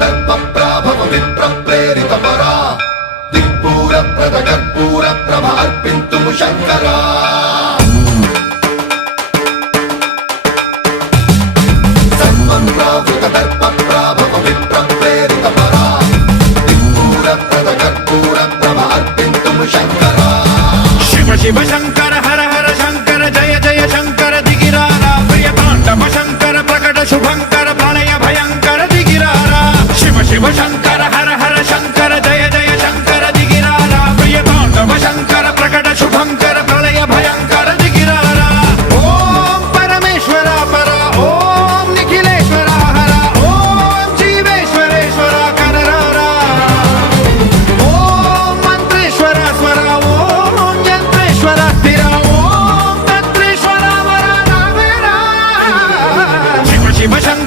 దర్ప ప్రాభవ విప్ర ప్రేరిత పరా దిక్పూర ప్రద కర్పూర ప్రభ అర్పింతుము శంకరా సర్వప్రావృత దర్ప ప్రాభవ విప్ర ప్రేరిత పరా దిక్పూర ప్రద కర్పూర ప్రభ అర్పింతుము శంకరా శివ శివ శంకర హర హర శంకర జయ జయ శంకర దిగిరారా ప్రియ తాండవ శంకర ప్రకట శుభంకర ప్రళయ భయంకర దిగిరారా శివ శివ శంకర హర హర శంకర జయ జయ శంకర దిగిరారా ప్రియ తాండవ శంకర ప్రకట శుభంకర ప్రళయ భయంకర దిగిరారా ఓం పరమేశ్వర పర ఓం నిఖిలేశ్వర హర ఓం జీవేశ్వరేశ్వర కరరారా ఓం మంత్రేశ్వర స్వర ఓం యంత్రేశ్వర స్థిర ఓం తంత్రేశ్వర వర నావేరా శివ శివ శంకర